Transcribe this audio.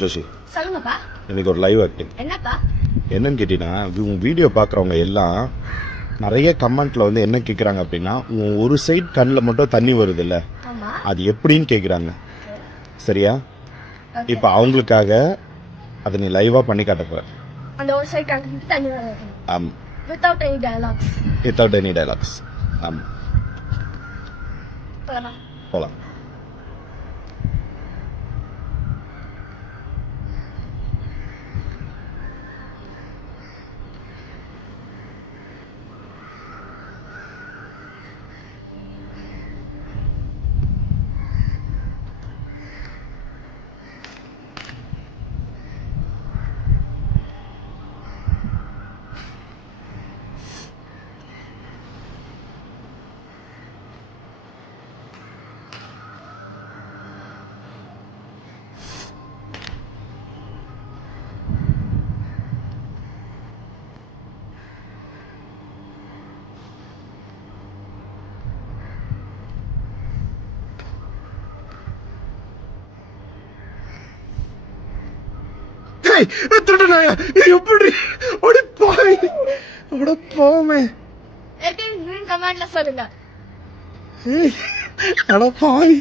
ஜோஷி, சொல்லுங்கப்பா. இன்னைக்கு ஒரு லைவ் ஆக்டிங். என்னப்பா? என்னன்னு கேட்டீங்கன்னா, வீடியோ பார்க்குறவங்க எல்லாம் நிறைய கமெண்ட்ல வந்து என்ன கேட்குறாங்க அப்படின்னா, ஒரு சைடு கண்ணில் மட்டும் தண்ணி வருது இல்லை, ஆமா. அது எப்படின்னு கேட்குறாங்க. சரியா? இப்போ அவங்களுக்காக அதை நீ லைவாக பண்ணி காட்டப்போற. அந்த ஒரு சைடு கண்ணுக்கு தண்ணி வருது. ஆமாம். Without any dialogues. Without any dialogues. ஆமாம். போகலாம். கமெண்ட்ல சொல்லுங்க. அட பாவி.